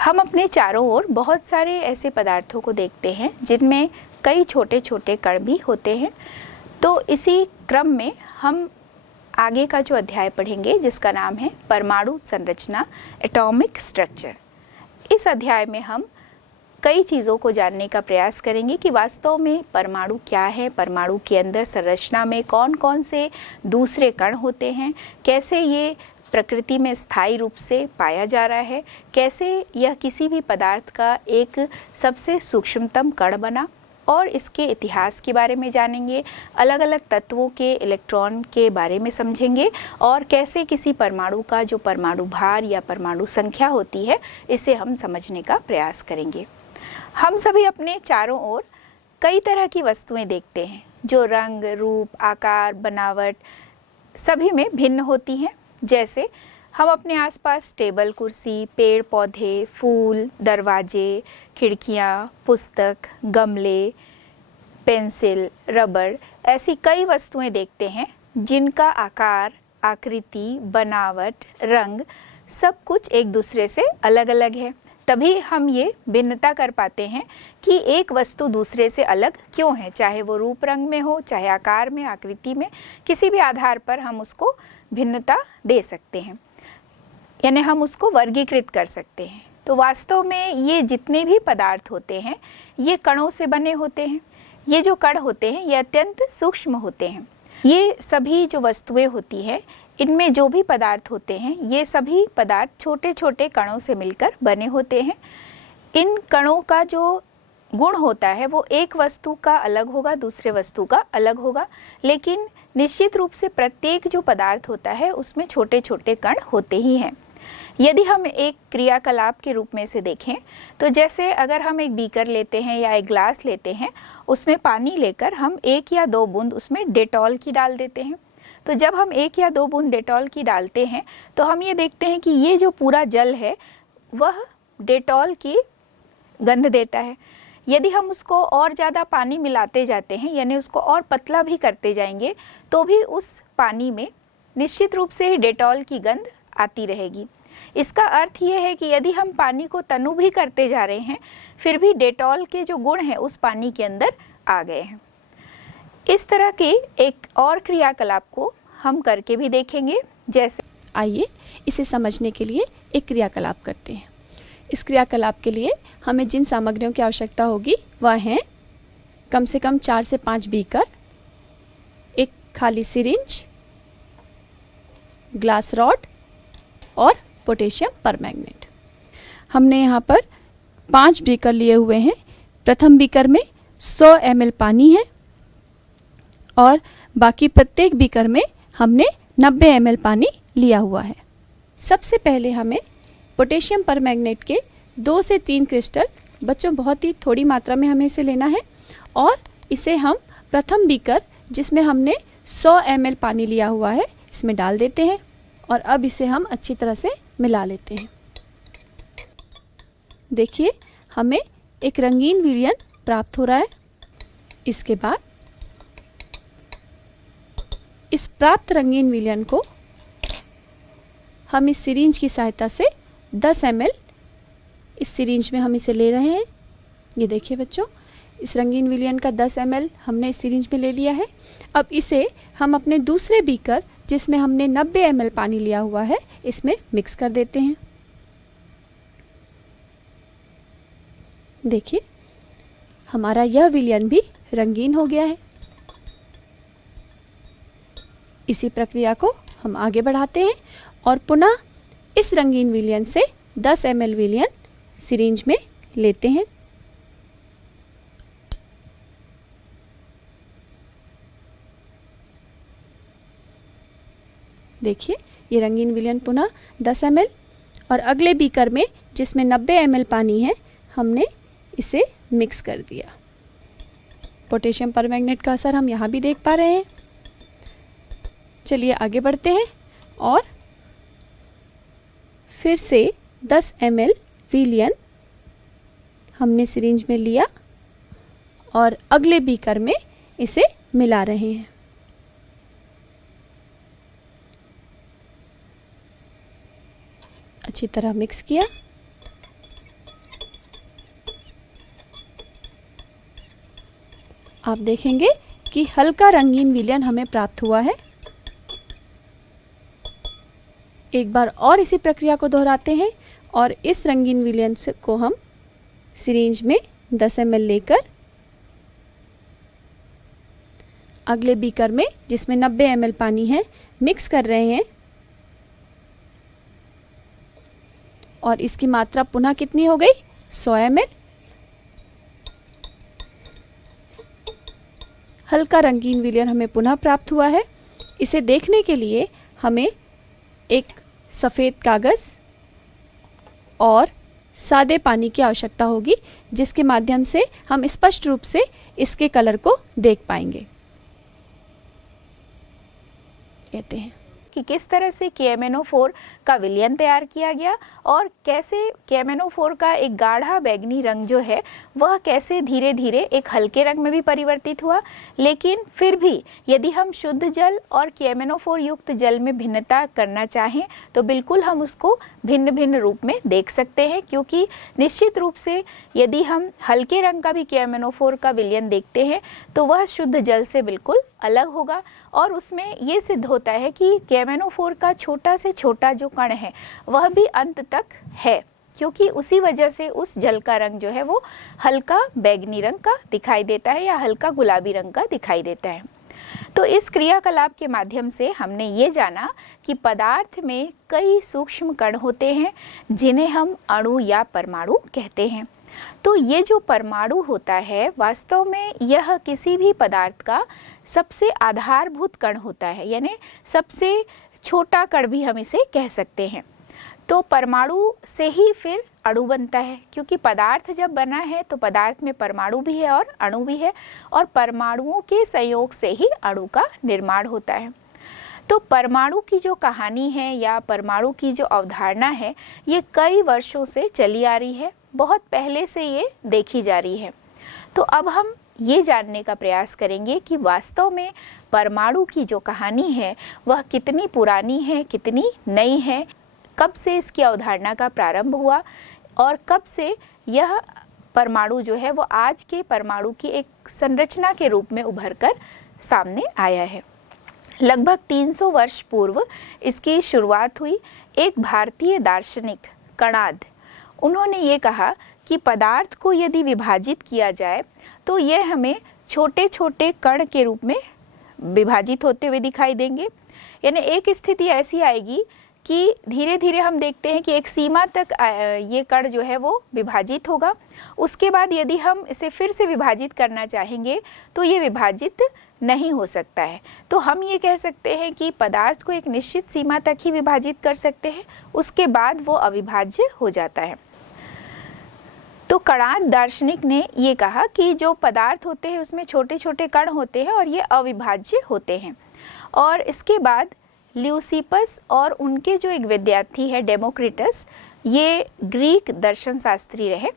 हम अपने चारों ओर बहुत सारे ऐसे पदार्थों को देखते हैं जिनमें कई छोटे छोटे कण भी होते हैं। तो इसी क्रम में हम आगे का जो अध्याय पढ़ेंगे जिसका नाम है परमाणु संरचना, एटॉमिक स्ट्रक्चर। इस अध्याय में हम कई चीज़ों को जानने का प्रयास करेंगे कि वास्तव में परमाणु क्या है, परमाणु के अंदर संरचना में कौन कौन से दूसरे कण होते हैं, कैसे ये प्रकृति में स्थायी रूप से पाया जा रहा है, कैसे यह किसी भी पदार्थ का एक सबसे सूक्ष्मतम कण बना, और इसके इतिहास के बारे में जानेंगे, अलग अलग तत्वों के इलेक्ट्रॉन के बारे में समझेंगे, और कैसे किसी परमाणु का जो परमाणु भार या परमाणु संख्या होती है इसे हम समझने का प्रयास करेंगे। हम सभी अपने चारों ओर कई तरह की वस्तुएं देखते हैं जो रंग, रूप, आकार, बनावट सभी में भिन्न होती हैं। जैसे हम अपने आसपास टेबल, कुर्सी, पेड़ पौधे, फूल, दरवाजे, खिड़कियाँ, पुस्तक, गमले, पेंसिल, रबर, ऐसी कई वस्तुएं देखते हैं जिनका आकार, आकृति, बनावट, रंग सब कुछ एक दूसरे से अलग अलग है। तभी हम ये भिन्नता कर पाते हैं कि एक वस्तु दूसरे से अलग क्यों है, चाहे वो रूप रंग में हो, चाहे आकार में, आकृति में, किसी भी आधार पर हम उसको भिन्नता दे सकते हैं, यानी हम उसको वर्गीकृत कर सकते हैं। तो वास्तव में ये जितने भी पदार्थ होते हैं ये कणों से बने होते हैं। ये जो कण होते हैं ये अत्यंत सूक्ष्म होते हैं। ये सभी जो वस्तुएं होती हैं इनमें जो भी पदार्थ होते हैं ये सभी पदार्थ छोटे छोटे कणों से मिलकर बने होते हैं। इन कणों का जो गुण होता है वो एक वस्तु का अलग होगा, दूसरे वस्तु का अलग होगा, लेकिन निश्चित रूप से प्रत्येक जो पदार्थ होता है उसमें छोटे छोटे कण होते ही हैं। यदि हम एक क्रियाकलाप के रूप में से देखें तो जैसे अगर हम एक बीकर लेते हैं या एक ग्लास लेते हैं, उसमें पानी लेकर हम 1 या 2 बूंद उसमें डेटॉल की डाल देते हैं। तो जब हम 1 या 2 बूंद डेटॉल की डालते हैं तो हम ये देखते हैं कि ये जो पूरा जल है वह डेटॉल की गंध देता है। यदि हम उसको और ज़्यादा पानी मिलाते जाते हैं, यानी उसको और पतला भी करते जाएंगे, तो भी उस पानी में निश्चित रूप से डेटॉल की गंध आती रहेगी। इसका अर्थ ये है कि यदि हम पानी को तनु भी करते जा रहे हैं फिर भी डेटॉल के जो गुण हैं उस पानी के अंदर आ गए हैं। इस तरह के एक और क्रियाकलाप को हम करके भी देखेंगे। जैसे आइए इसे समझने के लिए एक क्रियाकलाप करते हैं। इस क्रियाकलाप के लिए हमें जिन सामग्रियों की आवश्यकता होगी वह हैं कम से कम 4 से 5 बीकर, एक खाली सिरिंज, ग्लास रॉड और पोटेशियम परमैंगनेट। हमने यहाँ पर 5 बीकर लिए हुए हैं। प्रथम बीकर में 100 ml पानी है और बाकी प्रत्येक बीकर में हमने 90 ml पानी लिया हुआ है। सबसे पहले हमें पोटेशियम परमैंगनेट के 2 से 3 क्रिस्टल, बच्चों बहुत ही थोड़ी मात्रा में हमें इसे लेना है, और इसे हम प्रथम बीकर जिसमें हमने 100 ml पानी लिया हुआ है इसमें डाल देते हैं और अब इसे हम अच्छी तरह से मिला लेते हैं। देखिए हमें एक रंगीन विलयन प्राप्त हो रहा है। इसके बाद इस प्राप्त रंगीन विलयन को हम इस सिरिंज की सहायता से 10 ml इस सिरिंज में हम इसे ले रहे हैं। ये देखिए बच्चों, इस रंगीन विलयन का 10 ml हमने इस सिरिंज में ले लिया है। अब इसे हम अपने दूसरे बीकर जिसमें हमने 90 ml पानी लिया हुआ है इसमें मिक्स कर देते हैं। देखिए हमारा यह विलयन भी रंगीन हो गया है। इसी प्रक्रिया को हम आगे बढ़ाते हैं और पुनः इस रंगीन विलयन से 10 ml विलयन सिरिंज में लेते हैं। देखिए ये रंगीन विलयन पुनः 10 ml, और अगले बीकर में जिसमें 90 ml पानी है हमने इसे मिक्स कर दिया। पोटेशियम परमैंगनेट का असर हम यहाँ भी देख पा रहे हैं। चलिए आगे बढ़ते हैं और फिर से 10 ml विलयन हमने सिरिंज में लिया और अगले बीकर में इसे मिला रहे हैं। अच्छी तरह मिक्स किया। आप देखेंगे कि हल्का रंगीन विलयन हमें प्राप्त हुआ है। एक बार और इसी प्रक्रिया को दोहराते हैं और इस रंगीन विलयन को हम सिरिंज में 10 ml लेकर अगले बीकर में, जिसमें 90 ml पानी है, मिक्स कर रहे हैं। और इसकी मात्रा पुनः कितनी हो गई? 100 ml। हल्का रंगीन विलयन हमें पुनः प्राप्त हुआ है। इसे देखने के लिए हमें एक सफ़ेद कागज़ और सादे पानी की आवश्यकता होगी, जिसके माध्यम से हम स्पष्ट रूप से इसके कलर को देख पाएंगे। कहते हैं कि किस तरह से KMnO4 का विलयन तैयार किया गया और कैसे KMnO4 का एक गाढ़ा बैंगनी रंग जो है वह कैसे धीरे धीरे एक हल्के रंग में भी परिवर्तित हुआ। लेकिन फिर भी यदि हम शुद्ध जल और KMnO4 युक्त जल में भिन्नता करना चाहें तो बिल्कुल हम उसको भिन्न भिन्न रूप में देख सकते हैं, क्योंकि निश्चित रूप से यदि हम हल्के रंग का भी KMnO4 का विलयन देखते हैं तो वह शुद्ध जल से बिल्कुल अलग होगा। और उसमें ये सिद्ध होता है कि KMnO4 का छोटा से छोटा जो कण है वह भी अंत तक है, क्योंकि उसी वजह से उस जल का रंग जो है वो हल्का बैंगनी रंग का दिखाई देता है या हल्का गुलाबी रंग का दिखाई देता है। तो इस क्रियाकलाप के माध्यम से हमने ये जाना कि पदार्थ में कई सूक्ष्म कण होते हैं जिन्हें हम अणु या परमाणु कहते हैं। तो ये जो परमाणु होता है वास्तव में यह किसी भी पदार्थ का सबसे आधारभूत कण होता है, यानी सबसे छोटा कण भी हम इसे कह सकते हैं। तो परमाणु से ही फिर अणु बनता है, क्योंकि पदार्थ जब बना है तो पदार्थ में परमाणु भी है और अणु भी है, और परमाणुओं के संयोग से ही अणु का निर्माण होता है। तो परमाणु की जो कहानी है या परमाणु की जो अवधारणा है ये कई वर्षों से चली आ रही है, बहुत पहले से ये देखी जा रही है। तो अब हम ये जानने का प्रयास करेंगे कि वास्तव में परमाणु की जो कहानी है वह कितनी पुरानी है, कितनी नई है, कब से इसकी अवधारणा का प्रारंभ हुआ और कब से यह परमाणु जो है वो आज के परमाणु की एक संरचना के रूप में उभर कर सामने आया है। लगभग 300 वर्ष पूर्व इसकी शुरुआत हुई। एक भारतीय दार्शनिक कणाद, उन्होंने ये कहा कि पदार्थ को यदि विभाजित किया जाए तो ये हमें छोटे छोटे कण के रूप में विभाजित होते हुए दिखाई देंगे। यानी एक स्थिति ऐसी आएगी कि धीरे धीरे हम देखते हैं कि एक सीमा तक ये कण जो है वो विभाजित होगा। उसके बाद यदि हम इसे फिर से विभाजित करना चाहेंगे तो ये विभाजित नहीं हो सकता है। तो हम ये कह सकते हैं कि पदार्थ को एक निश्चित सीमा तक ही विभाजित कर सकते हैं, उसके बाद वो अविभाज्य हो जाता है। तो कणाद दार्शनिक ने ये कहा कि जो पदार्थ होते हैं उसमें छोटे छोटे कण होते हैं और ये अविभाज्य होते हैं। और इसके बाद ल्यूसिपस और उनके जो एक विद्यार्थी है डेमोक्रिटस, ये ग्रीक दर्शन शास्त्री रहे।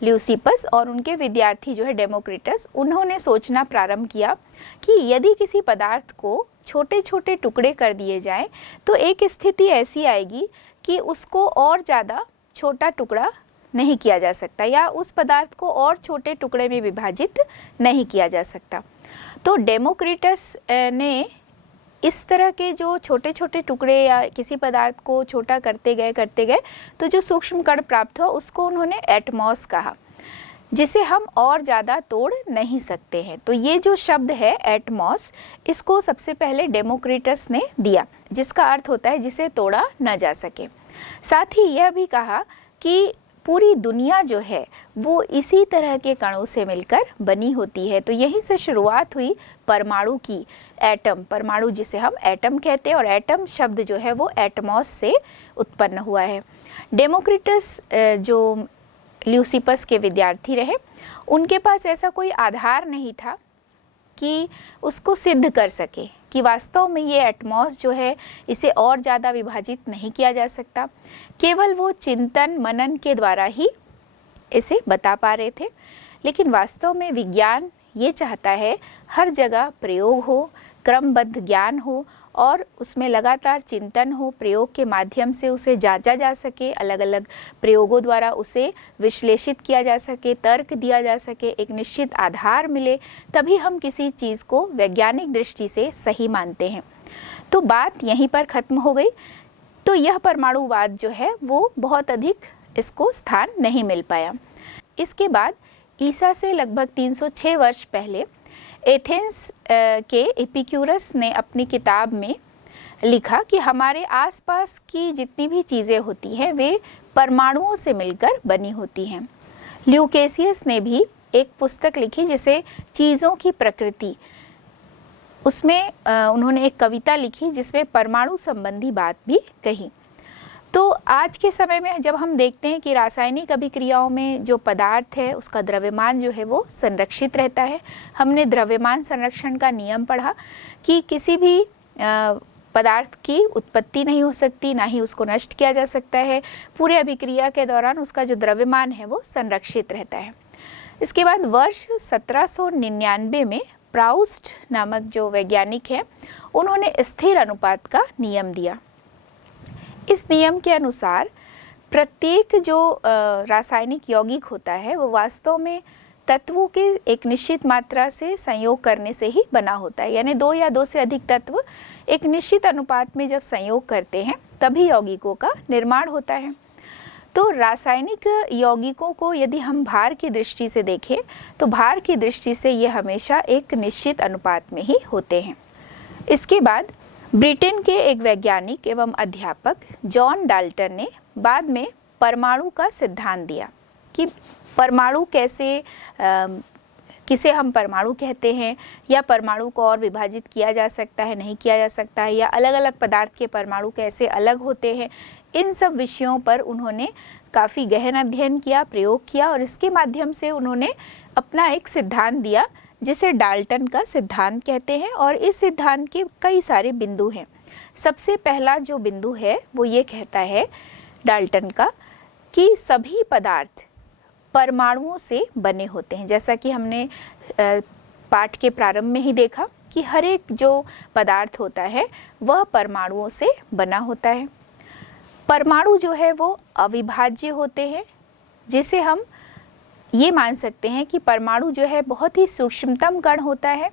ल्यूसिपस और उनके विद्यार्थी जो है डेमोक्रिटस, उन्होंने सोचना प्रारंभ किया कि यदि किसी पदार्थ को छोटे छोटे टुकड़े कर दिए जाएं तो एक स्थिति ऐसी आएगी कि उसको और ज़्यादा छोटा टुकड़ा नहीं किया जा सकता या उस पदार्थ को और छोटे टुकड़े में विभाजित नहीं किया जा सकता। तो डेमोक्रिटस ने इस तरह के जो छोटे छोटे टुकड़े या किसी पदार्थ को छोटा करते गए तो जो सूक्ष्म कण प्राप्त हुआ उसको उन्होंने एटमॉस कहा, जिसे हम और ज़्यादा तोड़ नहीं सकते हैं। तो ये जो शब्द है एटमॉस, इसको सबसे पहले डेमोक्रिटस ने दिया, जिसका अर्थ होता है जिसे तोड़ा न जा सके। साथ ही यह भी कहा कि पूरी दुनिया जो है वो इसी तरह के कणों से मिलकर बनी होती है। तो यहीं से शुरुआत हुई परमाणु की। एटम, परमाणु जिसे हम एटम कहते हैं, और एटम शब्द जो है वो एटमॉस से उत्पन्न हुआ है। डेमोक्रिटस जो ल्यूसिपस के विद्यार्थी रहे, उनके पास ऐसा कोई आधार नहीं था कि उसको सिद्ध कर सके कि वास्तव में ये एटमॉस जो है इसे और ज़्यादा विभाजित नहीं किया जा सकता। केवल वो चिंतन मनन के द्वारा ही इसे बता पा रहे थे। लेकिन वास्तव में विज्ञान ये चाहता है हर जगह प्रयोग हो, क्रमबद्ध ज्ञान हो और उसमें लगातार चिंतन हो, प्रयोग के माध्यम से उसे जांचा जा सके, अलग अलग प्रयोगों द्वारा उसे विश्लेषित किया जा सके, तर्क दिया जा सके, एक निश्चित आधार मिले, तभी हम किसी चीज़ को वैज्ञानिक दृष्टि से सही मानते हैं। तो बात यहीं पर ख़त्म हो गई। तो यह परमाणुवाद जो है वो बहुत अधिक इसको स्थान नहीं मिल पाया। इसके बाद ईसा से लगभग 306 वर्ष पहले एथेंस के एपिक्यूरस ने अपनी किताब में लिखा कि हमारे आसपास की जितनी भी चीज़ें होती हैं वे परमाणुओं से मिलकर बनी होती हैं। ल्यूकेशियस ने भी एक पुस्तक लिखी जिसे चीज़ों की प्रकृति, उसमें उन्होंने एक कविता लिखी जिसमें परमाणु संबंधी बात भी कही। तो आज के समय में जब हम देखते हैं कि रासायनिक अभिक्रियाओं में जो पदार्थ है उसका द्रव्यमान जो है वो संरक्षित रहता है। हमने द्रव्यमान संरक्षण का नियम पढ़ा कि किसी भी पदार्थ की उत्पत्ति नहीं हो सकती, ना ही उसको नष्ट किया जा सकता है। पूरे अभिक्रिया के दौरान उसका जो द्रव्यमान है वो संरक्षित रहता है। इसके बाद वर्ष 1799 में प्राउस्ट नामक जो वैज्ञानिक है उन्होंने स्थिर अनुपात का नियम दिया। इस नियम के अनुसार प्रत्येक जो रासायनिक यौगिक होता है वो वास्तव में तत्वों के एक निश्चित मात्रा से संयोग करने से ही बना होता है। यानी 2 या 2 से अधिक तत्व एक निश्चित अनुपात में जब संयोग करते हैं तभी यौगिकों का निर्माण होता है। तो रासायनिक यौगिकों को यदि हम भार की दृष्टि से देखें तो भार की दृष्टि से ये हमेशा एक निश्चित अनुपात में ही होते हैं। इसके बाद ब्रिटेन के एक वैज्ञानिक एवं अध्यापक जॉन डाल्टन ने बाद में परमाणु का सिद्धांत दिया कि परमाणु कैसे, किसे हम परमाणु कहते हैं, या परमाणु को और विभाजित किया जा सकता है, नहीं किया जा सकता है, या अलग अलग पदार्थ के परमाणु कैसे अलग होते हैं। इन सब विषयों पर उन्होंने काफ़ी गहन अध्ययन किया, प्रयोग किया और इसके माध्यम से उन्होंने अपना एक सिद्धांत दिया जिसे डाल्टन का सिद्धांत कहते हैं। और इस सिद्धांत के कई सारे बिंदु हैं। सबसे पहला जो बिंदु है वो ये कहता है डाल्टन का कि सभी पदार्थ परमाणुओं से बने होते हैं। जैसा कि हमने पाठ के प्रारंभ में ही देखा कि हर एक जो पदार्थ होता है वह परमाणुओं से बना होता है। परमाणु जो है वो अविभाज्य होते हैं, जिसे हम ये मान सकते हैं कि परमाणु जो है बहुत ही सूक्ष्मतम कण होता है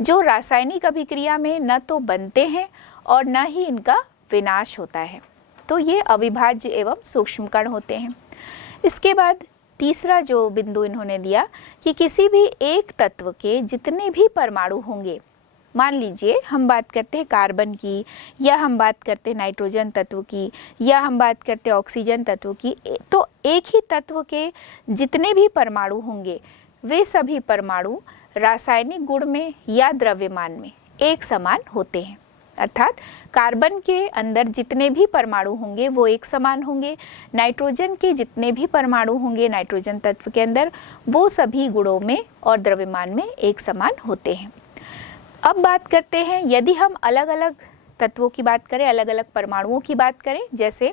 जो रासायनिक अभिक्रिया में न तो बनते हैं और न ही इनका विनाश होता है। तो ये अविभाज्य एवं सूक्ष्म कण होते हैं। इसके बाद तीसरा जो बिंदु इन्होंने दिया कि किसी भी एक तत्व के जितने भी परमाणु होंगे, मान लीजिए हम बात करते हैं कार्बन की, या हम बात करते हैं नाइट्रोजन तत्व की, या हम बात करते हैं ऑक्सीजन तत्व की, तो एक ही तत्व के जितने भी परमाणु होंगे वे सभी परमाणु रासायनिक गुण में या द्रव्यमान में एक समान होते हैं। अर्थात कार्बन के अंदर जितने भी परमाणु होंगे वो एक समान होंगे, नाइट्रोजन के जितने भी परमाणु होंगे नाइट्रोजन तत्व के अंदर वो सभी गुणों में और द्रव्यमान में एक समान होते हैं। अब बात करते हैं यदि हम अलग अलग तत्वों की बात करें, अलग अलग परमाणुओं की बात करें, जैसे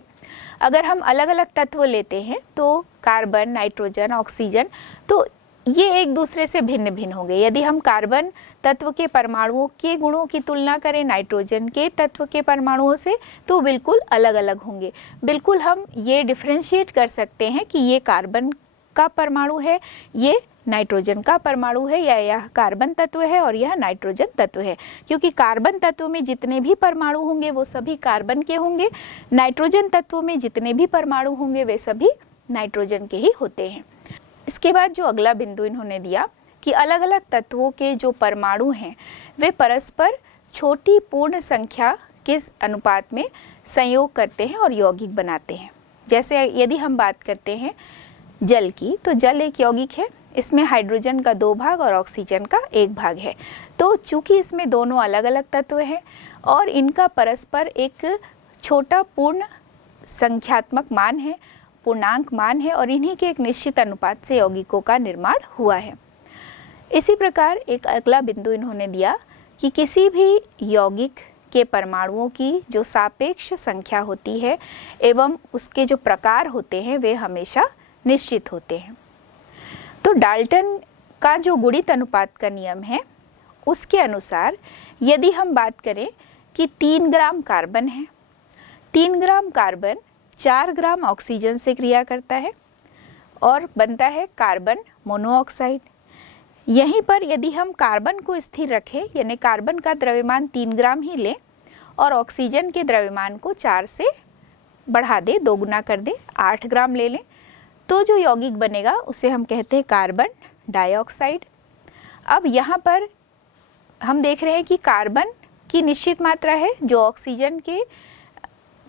अगर हम अलग अलग तत्व लेते हैं तो कार्बन, नाइट्रोजन, ऑक्सीजन, तो ये एक दूसरे से भिन्न भिन्न होंगे। यदि हम कार्बन तत्व के परमाणुओं के गुणों की तुलना करें नाइट्रोजन के तत्व के परमाणुओं से तो बिल्कुल अलग अलग होंगे। बिल्कुल हम ये डिफ्रेंशिएट कर सकते हैं कि ये कार्बन का परमाणु है, ये नाइट्रोजन का परमाणु है, या यह कार्बन तत्व है और यह नाइट्रोजन तत्व है, क्योंकि कार्बन तत्व में जितने भी परमाणु होंगे वो सभी कार्बन के होंगे, नाइट्रोजन तत्व में जितने भी परमाणु होंगे वे सभी नाइट्रोजन के ही होते हैं। इसके बाद जो अगला बिंदु इन्होंने दिया कि अलग अलग तत्वों के जो परमाणु हैं वे परस्पर छोटी पूर्ण संख्या के अनुपात में संयोग करते हैं और यौगिक बनाते हैं। जैसे यदि हम बात करते हैं जल की, तो जल एक यौगिक है, इसमें हाइड्रोजन का 2 भाग और ऑक्सीजन का 1 भाग है। तो चूंकि इसमें दोनों अलग अलग तत्व हैं और इनका परस्पर एक छोटा पूर्ण संख्यात्मक मान है, पूर्णांक मान है, और इन्हीं के एक निश्चित अनुपात से यौगिकों का निर्माण हुआ है। इसी प्रकार एक अगला बिंदु इन्होंने दिया कि किसी भी यौगिक के परमाणुओं की जो सापेक्ष संख्या होती है एवं उसके जो प्रकार होते हैं वे हमेशा निश्चित होते हैं। तो डाल्टन का जो गुणित अनुपात का नियम है उसके अनुसार यदि हम बात करें कि 3 ग्राम कार्बन है। 3 ग्राम कार्बन 4 ग्राम ऑक्सीजन से क्रिया करता है और बनता है कार्बन मोनोऑक्साइड। यहीं पर यदि हम कार्बन को स्थिर रखें, यानी कार्बन का द्रव्यमान 3 ग्राम ही लें और ऑक्सीजन के द्रव्यमान को 4 से बढ़ा दे, 2 गुना कर दे, 8 ग्राम ले लें, तो जो यौगिक बनेगा उसे हम कहते हैं कार्बन डाइऑक्साइड। अब यहाँ पर हम देख रहे हैं कि कार्बन की निश्चित मात्रा है जो ऑक्सीजन के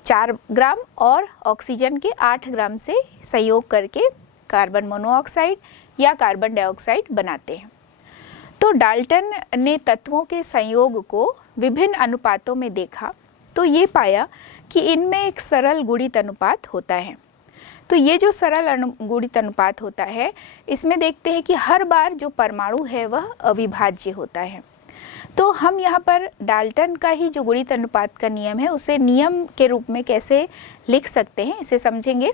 4 ग्राम और ऑक्सीजन के 8 ग्राम से संयोग करके कार्बन मोनोऑक्साइड या कार्बन डाइऑक्साइड बनाते हैं। तो डाल्टन ने तत्वों के संयोग को विभिन्न अनुपातों में देखा तो ये पाया कि इनमें एक सरल गुणित अनुपात होता है। तो ये जो सरल गुणित अनुपात होता है, इसमें देखते हैं कि हर बार जो परमाणु है वह अविभाज्य होता है। तो हम यहाँ पर डाल्टन का ही जो गुणित अनुपात का नियम है उसे नियम के रूप में कैसे लिख सकते हैं, इसे समझेंगे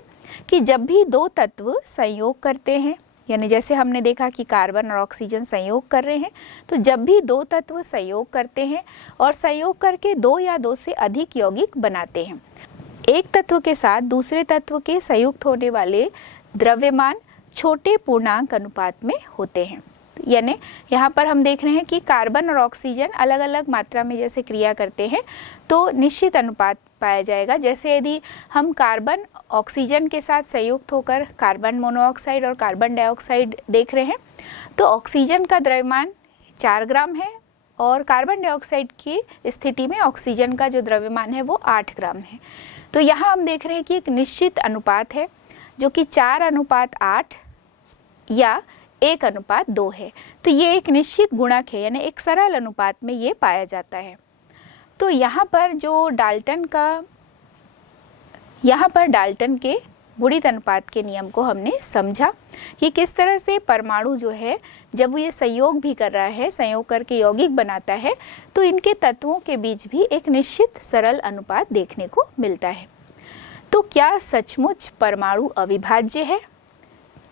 कि जब भी 2 तत्व संयोग करते हैं, यानी जैसे हमने देखा कि कार्बन और ऑक्सीजन संयोग कर रहे हैं, तो जब भी 2 तत्व संयोग करते हैं और संयोग करके 2 या 2 से अधिक यौगिक बनाते हैं, एक तत्व के साथ दूसरे तत्व के संयुक्त होने वाले द्रव्यमान छोटे पूर्णांक अनुपात में होते हैं। यानी यहाँ पर हम देख रहे हैं कि कार्बन और ऑक्सीजन अलग अलग मात्रा में जैसे क्रिया करते हैं तो निश्चित अनुपात पाया जाएगा। जैसे यदि हम कार्बन ऑक्सीजन के साथ संयुक्त होकर कार्बन मोनोऑक्साइड और कार्बन डाइऑक्साइड देख रहे हैं, तो ऑक्सीजन का द्रव्यमान 4 ग्राम है और कार्बन डाइऑक्साइड की स्थिति में ऑक्सीजन का जो द्रव्यमान है वो 8 ग्राम है। तो यहाँ हम देख रहे हैं कि एक निश्चित अनुपात है जो कि 4:8 या 1:2 है। तो ये एक निश्चित गुणक है, यानी एक सरल अनुपात में ये पाया जाता है। तो यहाँ पर डाल्टन के गुणित अनुपात के नियम को हमने समझा कि किस तरह से परमाणु जो है जब ये संयोग भी कर रहा है, संयोग करके यौगिक बनाता है, तो इनके तत्वों के बीच भी एक निश्चित सरल अनुपात देखने को मिलता है। तो क्या सचमुच परमाणु अविभाज्य है?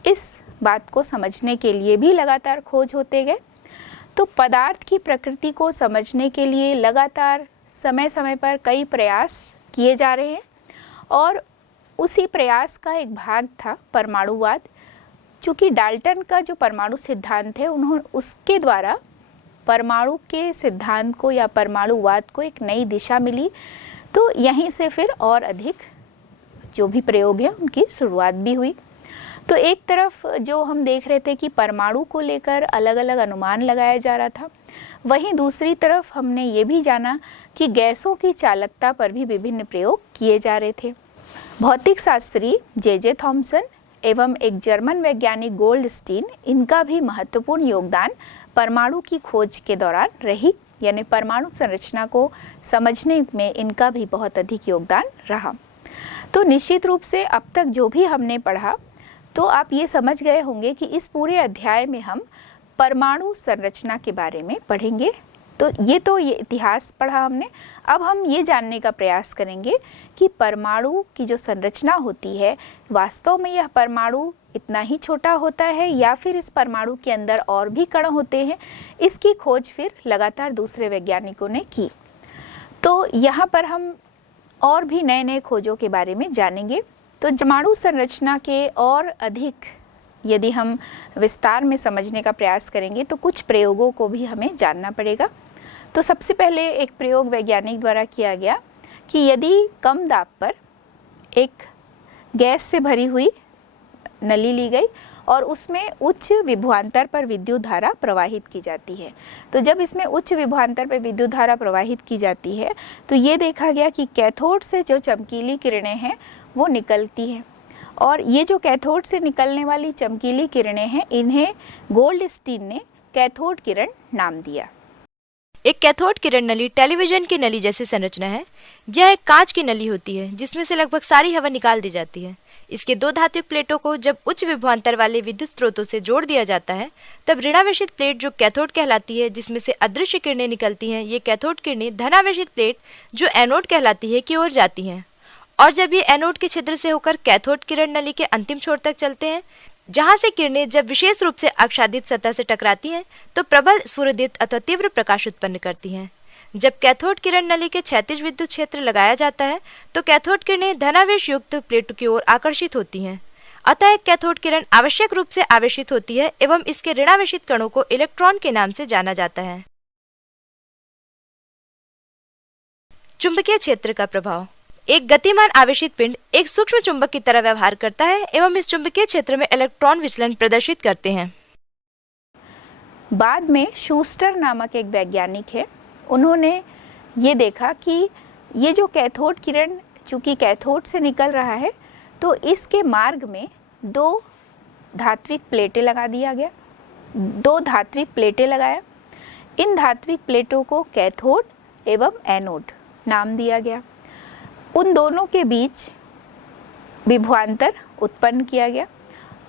इस बात को समझने के लिए भी लगातार खोज होते गए। तो पदार्थ की प्रकृति को समझने के लिए लगातार समय समय पर कई प्रयास किए जा रहे हैं और उसी प्रयास का एक भाग था परमाणुवाद। चूँकि डाल्टन का जो परमाणु सिद्धांत है, उसके द्वारा परमाणु के सिद्धांत को या परमाणुवाद को एक नई दिशा मिली। तो यहीं से फिर और अधिक जो भी प्रयोग है उनकी शुरुआत भी हुई। तो एक तरफ जो हम देख रहे थे कि परमाणु को लेकर अलग अलग अनुमान लगाया जा रहा था, वहीं दूसरी तरफ हमने ये भी जाना कि गैसों की चालकता पर भी विभिन्न प्रयोग किए जा रहे थे। भौतिक शास्त्री जे थॉमसन एवं एक जर्मन वैज्ञानिक गोल्डस्टीन, इनका भी महत्वपूर्ण योगदान परमाणु की खोज के दौरान रही, यानी परमाणु संरचना को समझने में इनका भी बहुत अधिक योगदान रहा। तो निश्चित रूप से अब तक जो भी हमने पढ़ा, तो आप ये समझ गए होंगे कि इस पूरे अध्याय में हम परमाणु संरचना के बारे में पढ़ेंगे। तो ये इतिहास पढ़ा हमने। अब हम ये जानने का प्रयास करेंगे कि परमाणु की जो संरचना होती है, वास्तव में यह परमाणु इतना ही छोटा होता है या फिर इस परमाणु के अंदर और भी कण होते हैं। इसकी खोज फिर लगातार दूसरे वैज्ञानिकों ने की। तो यहाँ पर हम और भी नए नए खोजों के बारे में जानेंगे। तो परमाणु संरचना के और अधिक यदि हम विस्तार में समझने का प्रयास करेंगे तो कुछ प्रयोगों को भी हमें जानना पड़ेगा। तो सबसे पहले एक प्रयोग वैज्ञानिक द्वारा किया गया कि यदि कम दाब पर एक गैस से भरी हुई नली ली गई और उसमें उच्च विभवांतर पर विद्युत धारा प्रवाहित की जाती है। तो जब इसमें उच्च विभवांतर पर विद्युत धारा प्रवाहित की जाती है तो ये देखा गया कि कैथोड से जो चमकीली किरणें हैं वो निकलती हैं, और ये जो कैथोड से निकलने वाली चमकीली किरणें हैं, इन्हें गोल्डस्टीन ने कैथोड किरण नाम दिया। एक कैथोड किरण नली टेलीविजन की नली जैसी संरचना है। यह एक कांच की नली होती है जिसमें से लगभग सारी हवा निकाल दी जाती है। इसके 2 धात्विक प्लेटों को जब उच्च विभवांतर वाले विद्युत स्रोतों से जोड़ दिया जाता है तब ऋणावेशित प्लेट जो कैथोड कहलाती है, जिसमें से अदृश्य किरणें निकलती हैं, ये कैथोड किरणें धनावेशित प्लेट जो एनोड कहलाती है की ओर जाती हैं। और जब ये एनोड के छिद्र से होकर कैथोड किरण नली के अंतिम छोर तक चलते हैं, जहां से किरणें जब विशेष रूप से आच्छादित सतह से टकराती हैं तो प्रबल स्फुरदीप्त अथवा तीव्र प्रकाश उत्पन्न करती हैं। जब कैथोड किरण नली के क्षैतिज विद्युत क्षेत्र लगाया जाता है तो कैथोड किरणें धनावेश युक्त प्लेटों की ओर आकर्षित होती हैं। अतः एक कैथोड किरण आवश्यक रूप से आवेशित होती है एवं इसके ऋणावेशित कणों को इलेक्ट्रॉन के नाम से जाना जाता है। चुंबकीय क्षेत्र का प्रभाव। एक गतिमान आवेशित पिंड एक सूक्ष्म चुंबक की तरह व्यवहार करता है एवं इस चुंबकीय क्षेत्र में इलेक्ट्रॉन विचलन प्रदर्शित करते हैं। बाद में शूस्टर नामक एक वैज्ञानिक है, उन्होंने ये देखा कि ये जो कैथोड किरण चूँकि कैथोड से निकल रहा है तो इसके मार्ग में 2 धात्विक प्लेटें लगा दिया गया। 2 धात्विक प्लेटें लगाया। इन धात्विक प्लेटों को कैथोड एवं एनोड नाम दिया गया। उन दोनों के बीच विभवांतर उत्पन्न किया गया।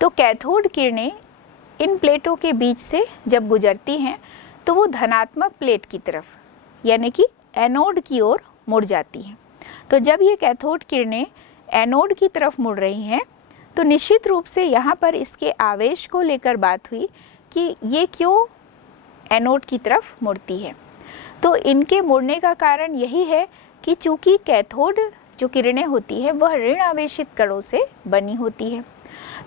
तो कैथोड किरणें इन प्लेटों के बीच से जब गुजरती हैं तो वो धनात्मक प्लेट की तरफ यानी कि एनोड की ओर मुड़ जाती हैं। तो जब ये कैथोड किरणें एनोड की तरफ मुड़ रही हैं तो निश्चित रूप से यहाँ पर इसके आवेश को लेकर बात हुई कि ये क्यों एनोड की तरफ मुड़ती है। तो इनके मुड़ने का कारण यही है कि चूँकि कैथोड जो किरणें होती हैं वह ऋण आवेशित कणों से बनी होती है।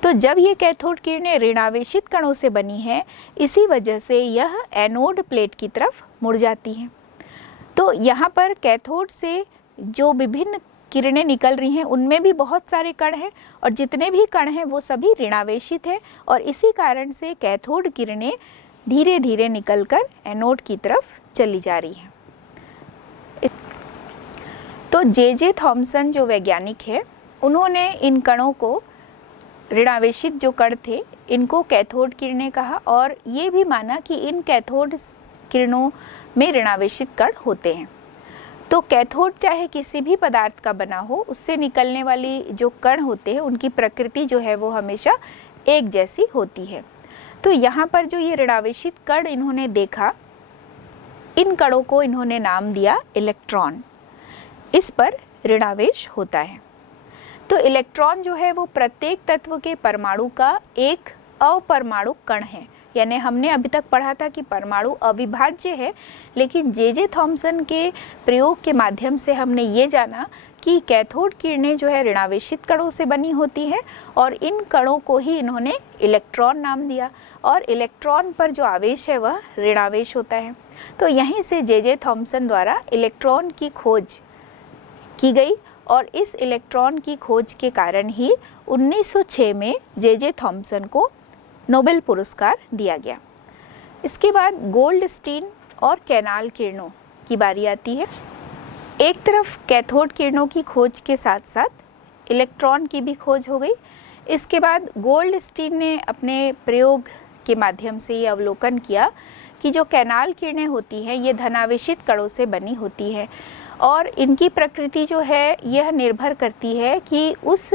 तो जब ये कैथोड किरणें ऋण आवेशित कणों से बनी है, इसी वजह से यह एनोड प्लेट की तरफ मुड़ जाती हैं। तो यहाँ पर कैथोड से जो विभिन्न किरणें निकल रही हैं उनमें भी बहुत सारे कण हैं और जितने भी कण हैं वो सभी ऋणावेशित हैं और इसी कारण से कैथोड किरणें धीरे धीरे निकलकर एनोड की तरफ चली जा रही हैं। तो जे थॉमसन जो वैज्ञानिक है, उन्होंने इन कणों को ऋणावेशित जो कण थे इनको कैथोड किरणें कहा और ये भी माना कि इन कैथोड किरणों में ऋणावेशित कण होते हैं। तो कैथोड चाहे किसी भी पदार्थ का बना हो, उससे निकलने वाली जो कण होते हैं उनकी प्रकृति जो है वो हमेशा एक जैसी होती है। तो यहाँ पर जो ये ऋणावेशित कण इन्होंने देखा, इन कणों को इन्होंने नाम दिया इलेक्ट्रॉन। इस पर ऋणावेश होता है। तो इलेक्ट्रॉन जो है वो प्रत्येक तत्व के परमाणु का एक अपरमाणु कण है। यानी हमने अभी तक पढ़ा था कि परमाणु अविभाज्य है, लेकिन जे थॉमसन के प्रयोग के माध्यम से हमने ये जाना कि कैथोड किरणें जो है ऋणावेशित कणों से बनी होती हैं और इन कणों को ही इन्होंने इलेक्ट्रॉन नाम दिया और इलेक्ट्रॉन पर जो आवेश है वह ऋणावेश होता है। तो यहीं से जे थॉमसन द्वारा इलेक्ट्रॉन की खोज की गई और इस इलेक्ट्रॉन की खोज के कारण ही 1906 में जे थॉमसन को नोबेल पुरस्कार दिया गया। इसके बाद गोल्डस्टीन और कैनाल किरणों की बारी आती है। एक तरफ कैथोड किरणों की खोज के साथ साथ इलेक्ट्रॉन की भी खोज हो गई। इसके बाद गोल्डस्टीन ने अपने प्रयोग के माध्यम से ये अवलोकन किया कि जो कैनाल किरणें होती हैं ये धनावेशित कणों से बनी होती हैं और इनकी प्रकृति जो है यह निर्भर करती है कि उस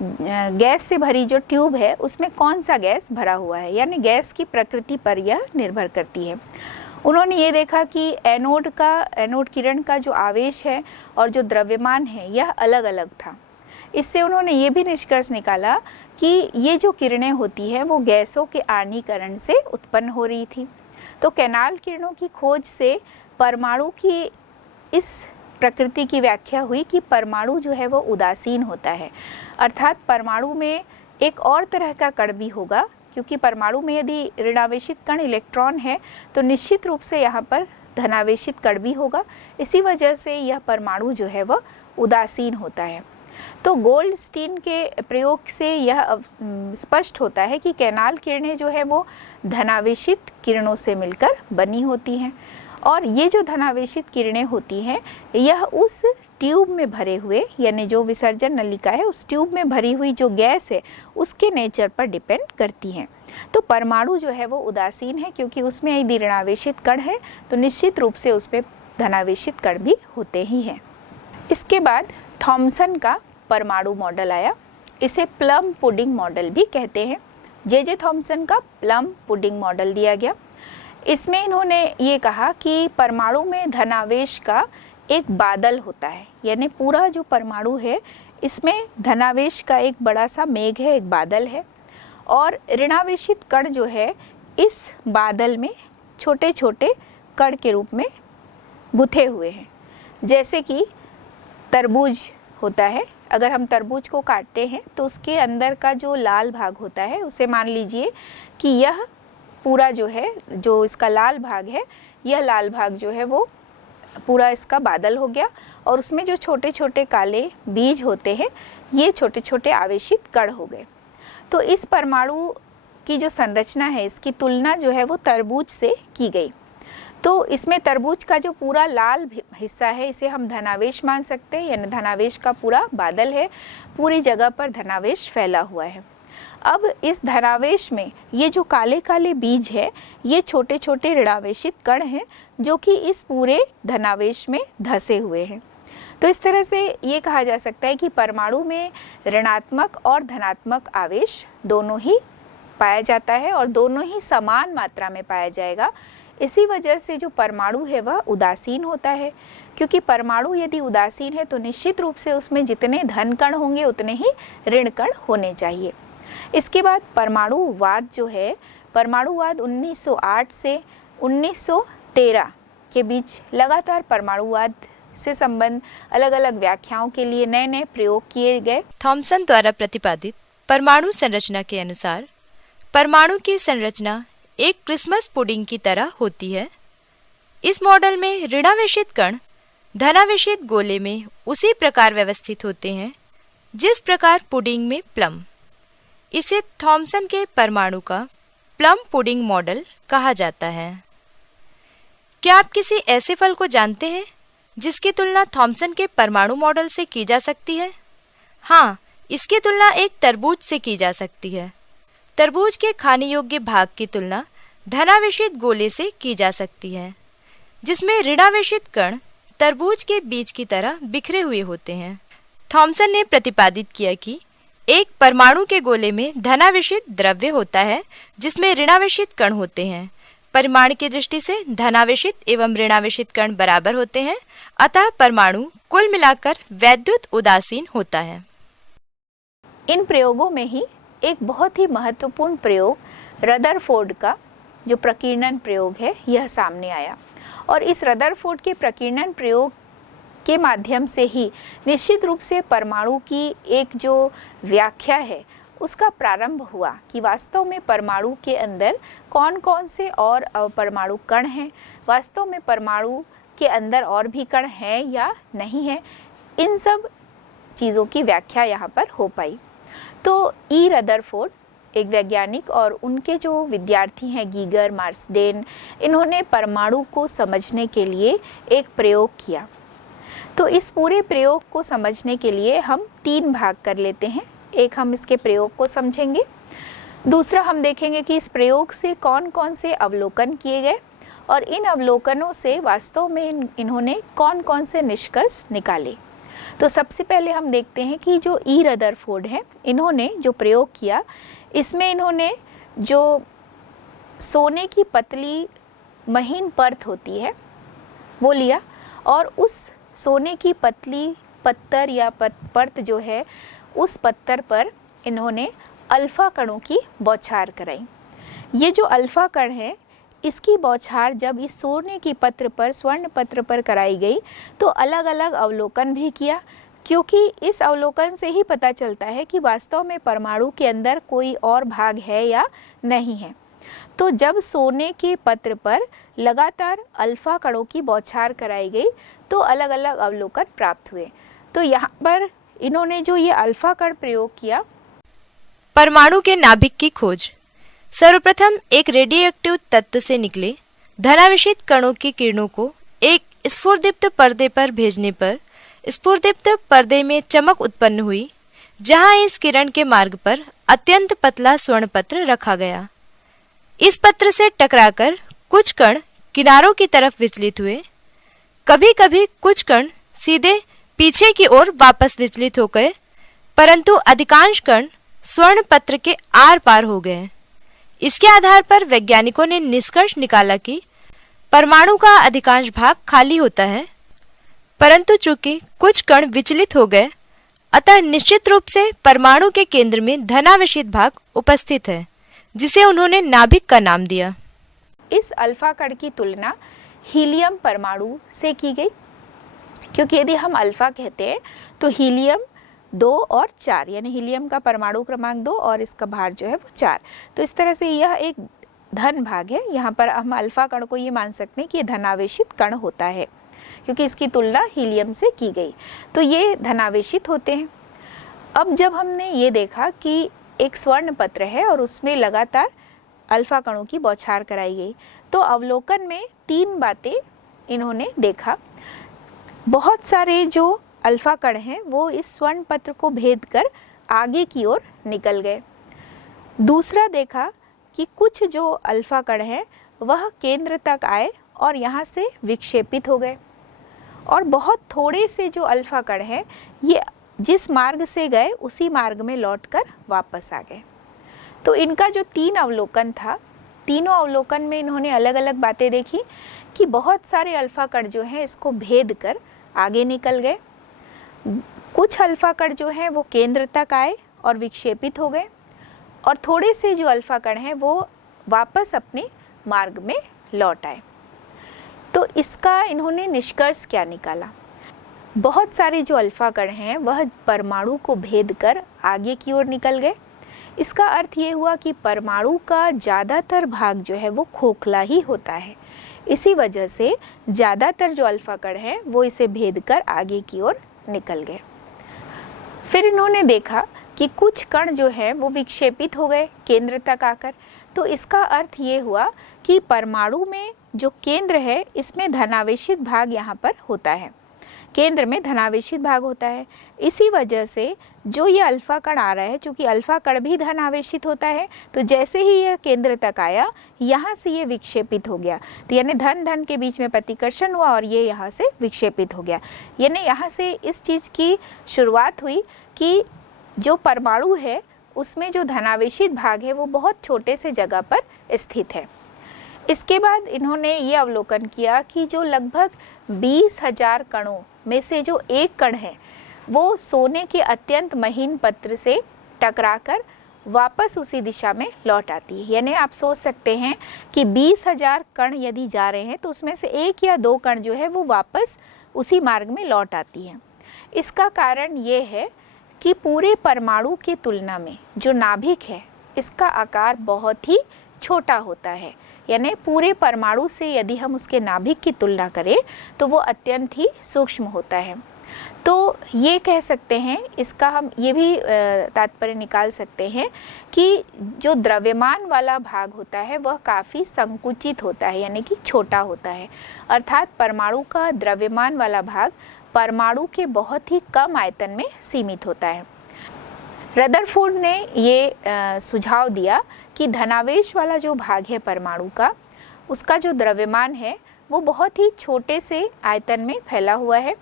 गैस से भरी जो ट्यूब है उसमें कौन सा गैस भरा हुआ है, यानी गैस की प्रकृति पर यह निर्भर करती है। उन्होंने ये देखा कि एनोड किरण का जो आवेश है और जो द्रव्यमान है यह अलग अलग था। इससे उन्होंने ये भी निष्कर्ष निकाला कि ये जो किरणें होती हैं वो गैसों के आणीकरण से उत्पन्न हो रही थी। तो कैनाल किरणों की खोज से परमाणु की इस प्रकृति की व्याख्या हुई कि परमाणु जो है वो उदासीन होता है, अर्थात परमाणु में एक और तरह का कण भी होगा, क्योंकि परमाणु में यदि ऋणावेशित कण इलेक्ट्रॉन है तो निश्चित रूप से यहाँ पर धनावेशित कण भी होगा। इसी वजह से यह परमाणु जो है वह उदासीन होता है। तो गोल्डस्टीन के प्रयोग से यह स्पष्ट होता है कि कैनाल किरणें जो है वो धनावेशित किरणों से मिलकर बनी होती हैं और ये जो धनावेशित किरणें होती हैं यह उस ट्यूब में भरे हुए, यानी जो विसर्जन नलिका है उस ट्यूब में भरी हुई जो गैस है उसके नेचर पर डिपेंड करती हैं। तो परमाणु जो है वो उदासीन है, क्योंकि उसमें यदि ऋणावेशित कण है तो निश्चित रूप से उसमें धनावेशित कण भी होते ही हैं। इसके बाद थॉमसन का परमाणु मॉडल आया। इसे प्लम पुडिंग मॉडल भी कहते हैं। जे थॉमसन का प्लम पुडिंग मॉडल दिया गया। इसमें इन्होंने ये कहा कि परमाणु में धनावेश का एक बादल होता है, यानी पूरा जो परमाणु है इसमें धनावेश का एक बड़ा सा मेघ है, एक बादल है और ऋणावेशित कण जो है इस बादल में छोटे छोटे कण के रूप में गुथे हुए हैं। जैसे कि तरबूज होता है, अगर हम तरबूज को काटते हैं तो उसके अंदर का जो लाल भाग होता है उसे मान लीजिए कि यह पूरा जो है, जो इसका लाल भाग है, यह लाल भाग जो है वो पूरा इसका बादल हो गया और उसमें जो छोटे छोटे काले बीज होते हैं ये छोटे छोटे आवेशित कण हो गए। तो इस परमाणु की जो संरचना है इसकी तुलना जो है वो तरबूज से की गई। तो इसमें तरबूज का जो पूरा लाल हिस्सा है इसे हम धनावेश मान सकते हैं, यानी धनावेश का पूरा बादल है, पूरी जगह पर धनावेश फैला हुआ है। अब इस धनावेश में ये जो काले काले बीज है ये छोटे छोटे ऋणावेशित कण हैं जो कि इस पूरे धनावेश में धसे हुए हैं। तो इस तरह से ये कहा जा सकता है कि परमाणु में ऋणात्मक और धनात्मक आवेश दोनों ही पाया जाता है और दोनों ही समान मात्रा में पाया जाएगा। इसी वजह से जो परमाणु है वह उदासीन होता है, क्योंकि परमाणु यदि उदासीन है तो निश्चित रूप से उसमें जितने धन कण होंगे उतने ही ऋण कण होने चाहिए। इसके बाद परमाणुवाद जो है, परमाणुवाद 1908 से 1913 के बीच लगातार परमाणुवाद से संबंध अलग अलग व्याख्याओं के लिए नए नए प्रयोग किए गए। थॉमसन द्वारा प्रतिपादित परमाणु संरचना के अनुसार परमाणु की संरचना एक क्रिसमस पुडिंग की तरह होती है। इस मॉडल में ऋणावेशित कण धनावेशित गोले में उसी प्रकार व्यवस्थित होते हैं जिस प्रकार पुडिंग में प्लम। इसे थॉमसन के परमाणु का प्लम पुडिंग मॉडल कहा जाता है। क्या आप किसी ऐसे फल को जानते हैं जिसकी तुलना थॉमसन के परमाणु मॉडल से की जा सकती है? हाँ, इसकी तुलना एक तरबूज से की जा सकती है। तरबूज के खाने योग्य भाग की तुलना धनावेशित गोले से की जा सकती है जिसमें ऋणावेशित कण तरबूज के बीज की तरह बिखरे हुए होते हैं। थॉमसन ने प्रतिपादित किया कि एक परमाणु के गोले में धनावेशित द्रव्य होता है जिसमें ऋणावेशित कण होते हैं। परिमाण की दृष्टि से धनावेशित एवं ऋणावेशित कण बराबर होते हैं, अतः परमाणु कुल मिलाकर वैद्युत उदासीन होता है। इन प्रयोगों में ही एक बहुत ही महत्वपूर्ण प्रयोग रदरफोर्ड का जो प्रकीर्णन प्रयोग है यह सामने आया और इस रदरफोर्ड के प्रकीर्णन प्रयोग के माध्यम से ही निश्चित रूप से परमाणु की एक जो व्याख्या है उसका प्रारंभ हुआ कि वास्तव में परमाणु के अंदर कौन कौन से और अपरमाणु कण हैं, वास्तव में परमाणु के अंदर और भी कण हैं या नहीं है। इन सब चीज़ों की व्याख्या यहाँ पर हो पाई। तो ई रदरफोर्ड एक वैज्ञानिक और उनके जो विद्यार्थी हैं गीगर, मार्सडेन, इन्होंने परमाणु को समझने के लिए एक प्रयोग किया। तो इस पूरे प्रयोग को समझने के लिए हम 3 भाग कर लेते हैं। एक हम इसके प्रयोग को समझेंगे, दूसरा हम देखेंगे कि इस प्रयोग से कौन कौन से अवलोकन किए गए और इन अवलोकनों से वास्तव में इन्होंने कौन कौन से निष्कर्ष निकाले। तो सबसे पहले हम देखते हैं कि जो ई रदरफोर्ड है, इन्होंने जो प्रयोग किया इसमें इन्होंने जो सोने की पतली महीन परत होती है वो लिया और उस सोने की पतली पत्थर या परत जो है उस पत्थर पर इन्होंने अल्फा कणों की बौछार कराई। ये जो अल्फा कण है इसकी बौछार जब इस सोने की पत्र पर, स्वर्ण पत्र पर कराई गई तो अलग अलग अवलोकन भी किया, क्योंकि इस अवलोकन से ही पता चलता है कि वास्तव में परमाणु के अंदर कोई और भाग है या नहीं है। तो जब सोने के पत्र पर लगातार अल्फा कणों की बौछार कराई गई तो अलग अलग अवलोकन प्राप्त हुए। तो यहाँ पर इन्होंने जो ये अल्फा कण प्रयोग किया, परमाणु के नाभिक की खोज। सर्वप्रथम एक रेडियोएक्टिव तत्व से निकले धनावेशित कणों की किरणों को एक स्फुरदीप्त पर्दे पर भेजने पर स्फुरदीप्त पर्दे में चमक उत्पन्न हुई, जहां इस किरण के मार्ग पर अत्यंत पतला स्वर्ण पत्र रखा गया। इस पत्र से टकराकर कुछ कण किनारों की तरफ विचलित हुए। कभी कभी कुछ कण सीधे पीछे की ओर वापस विचलित हो गए, परंतु अधिकांश कण स्वर्ण पत्र के आर पार हो गए। इसके आधार पर वैज्ञानिकों ने निष्कर्ष निकाला कि परमाणु का अधिकांश भाग खाली होता है, परंतु चूंकि कुछ कण विचलित हो गए, अतः निश्चित रूप से परमाणु के केंद्र में धनावेशित भाग उपस्थित है, जिसे उन्होंने नाभिक का नाम दिया। इस अल्फा कण की तुलना हीलियम परमाणु से की गई, क्योंकि यदि हम अल्फा कहते हैं तो हीलियम 2 और 4, यानी हीलियम का परमाणु क्रमांक 2 और इसका भार जो है वो 4। तो इस तरह से यह एक धन भाग है। यहाँ पर हम अल्फा कण को ये मान सकते हैं कि ये धनावेशित कण होता है, क्योंकि इसकी तुलना हीलियम से की गई, तो ये धनावेशित होते हैं। अब जब हमने ये देखा कि एक स्वर्ण पत्र है और उसमें लगातार अल्फा कणों की बौछार कराई गई, तो अवलोकन में 3 बातें इन्होंने देखा। बहुत सारे जो अल्फा कण हैं वो इस स्वर्ण पत्र को भेद कर आगे की ओर निकल गए। दूसरा देखा कि कुछ जो अल्फा कण हैं वह केंद्र तक आए और यहाँ से विक्षेपित हो गए, और बहुत थोड़े से जो अल्फा कण हैं ये जिस मार्ग से गए उसी मार्ग में लौटकर वापस आ गए। तो इनका जो 3 अवलोकन था, तीनों अवलोकन में इन्होंने अलग अलग बातें देखी कि बहुत सारे अल्फा कण जो हैं इसको भेद कर आगे निकल गए, कुछ अल्फा कण जो हैं वो केंद्र तक आए और विक्षेपित हो गए, और थोड़े से जो अल्फा कण हैं वो वापस अपने मार्ग में लौट आए। तो इसका इन्होंने निष्कर्ष क्या निकाला? बहुत सारे जो अल्फा कण हैं वह परमाणु को भेद कर आगे की ओर निकल गए। इसका अर्थ ये हुआ कि परमाणु का ज़्यादातर भाग जो है वो खोखला ही होता है, इसी वजह से ज़्यादातर जो अल्फा कण हैं वो इसे भेद कर आगे की ओर निकल गए। फिर इन्होंने देखा कि कुछ कण जो हैं वो विक्षेपित हो गए केंद्र तक आकर। तो इसका अर्थ ये हुआ कि परमाणु में जो केंद्र है इसमें धनावेशित भाग यहाँ पर होता है, केंद्र में धनावेशित भाग होता है। इसी वजह से जो ये अल्फा कण आ रहा है, चूँकि अल्फा कण भी धनावेशित होता है, तो जैसे ही यह केंद्र तक आया यहाँ से ये विक्षेपित हो गया। तो यानी धन धन के बीच में प्रतिकर्षण हुआ और ये यहाँ से विक्षेपित हो गया। यानी यहाँ से इस चीज़ की शुरुआत हुई कि जो परमाणु है उसमें जो धनावेशित भाग है वो बहुत छोटे से जगह पर स्थित है। इसके बाद इन्होंने ये अवलोकन किया कि जो लगभग 20,000 कणों में से जो एक कण है वो सोने के अत्यंत महीन पत्र से टकराकर वापस उसी दिशा में लौट आती है। यानी आप सोच सकते हैं कि 20,000 कण यदि जा रहे हैं तो उसमें से 1 या 2 कण जो है वो वापस उसी मार्ग में लौट आती है। इसका कारण ये है कि पूरे परमाणु की तुलना में जो नाभिक है इसका आकार बहुत ही छोटा होता है। यानी पूरे परमाणु से यदि हम उसके नाभिक की तुलना करें तो वो अत्यंत ही सूक्ष्म होता है। तो ये कह सकते हैं, इसका हम ये भी तात्पर्य निकाल सकते हैं कि जो द्रव्यमान वाला भाग होता है वह काफ़ी संकुचित होता है, यानी कि छोटा होता है। अर्थात परमाणु का द्रव्यमान वाला भाग परमाणु के बहुत ही कम आयतन में सीमित होता है। रदरफोर्ड ने ये सुझाव दिया कि धनावेश वाला जो भाग है परमाणु का, उसका जो द्रव्यमान है वो बहुत ही छोटे से आयतन में फैला हुआ है,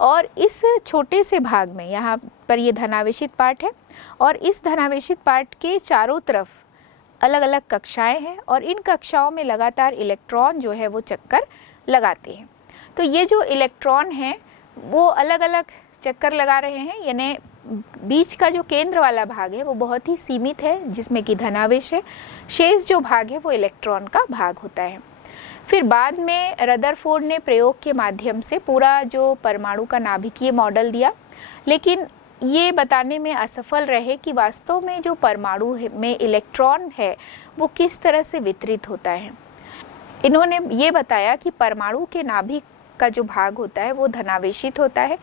और इस छोटे से भाग में यहाँ पर ये धनावेशित पार्ट है, और इस धनावेशित पार्ट के चारों तरफ अलग अलग कक्षाएं हैं, और इन कक्षाओं में लगातार इलेक्ट्रॉन जो है वो चक्कर लगाते हैं। तो ये जो इलेक्ट्रॉन हैं वो अलग अलग चक्कर लगा रहे हैं, यानी बीच का जो केंद्र वाला भाग है वो बहुत ही सीमित है जिसमें कि धनावेश है, शेष जो भाग है वो इलेक्ट्रॉन का भाग होता है। फिर बाद में रदरफोर्ड ने प्रयोग के माध्यम से पूरा जो परमाणु का नाभिकीय मॉडल दिया, लेकिन ये बताने में असफल रहे कि वास्तव में जो परमाणु में इलेक्ट्रॉन है वो किस तरह से वितरित होता है। इन्होंने ये बताया कि परमाणु के नाभिक का जो भाग होता है वो धनावेशित होता है,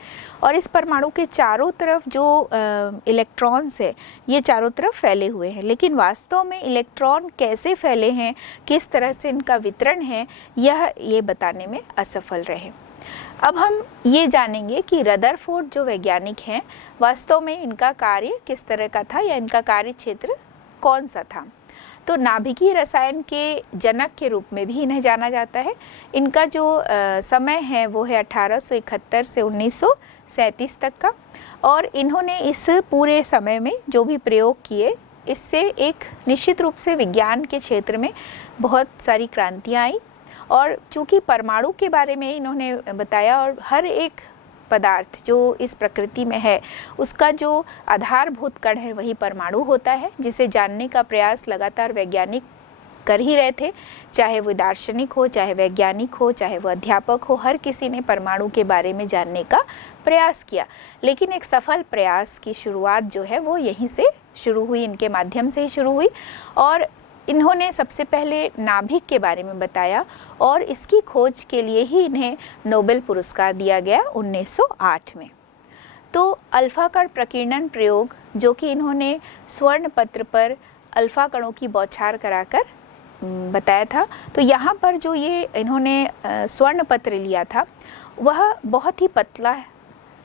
और इस परमाणु के चारों तरफ जो इलेक्ट्रॉन्स है ये चारों तरफ फैले हुए हैं, लेकिन वास्तव में इलेक्ट्रॉन कैसे फैले हैं, किस तरह से इनका वितरण है, ये बताने में असफल रहे। अब हम ये जानेंगे कि रदरफोर्ड जो वैज्ञानिक हैं वास्तव में इनका कार्य किस तरह का था, या इनका कार्य क्षेत्र कौन सा था। तो नाभिकीय रसायन के जनक के रूप में भी इन्हें जाना जाता है। इनका जो समय है वो है 1871 से 1937 तक का, और इन्होंने इस पूरे समय में जो भी प्रयोग किए इससे एक निश्चित रूप से विज्ञान के क्षेत्र में बहुत सारी क्रांतियाँ आई। और चूँकि परमाणु के बारे में इन्होंने बताया, और हर एक पदार्थ जो इस प्रकृति में है उसका जो आधारभूत कण है वही परमाणु होता है, जिसे जानने का प्रयास लगातार वैज्ञानिक कर ही रहे थे, चाहे वो दार्शनिक हो, चाहे वैज्ञानिक हो, चाहे वो अध्यापक हो, हर किसी ने परमाणु के बारे में जानने का प्रयास किया। लेकिन एक सफल प्रयास की शुरुआत जो है वो यहीं से शुरू हुई, इनके माध्यम से ही शुरू हुई। और इन्होंने सबसे पहले नाभिक के बारे में बताया और इसकी खोज के लिए ही इन्हें नोबेल पुरस्कार दिया गया 1908 में। तो अल्फा कण प्रकीर्णन प्रयोग जो कि इन्होंने स्वर्ण पत्र पर अल्फा कणों की बौछार कराकर बताया था, तो यहाँ पर जो ये इन्होंने स्वर्ण पत्र लिया था वह बहुत ही पतला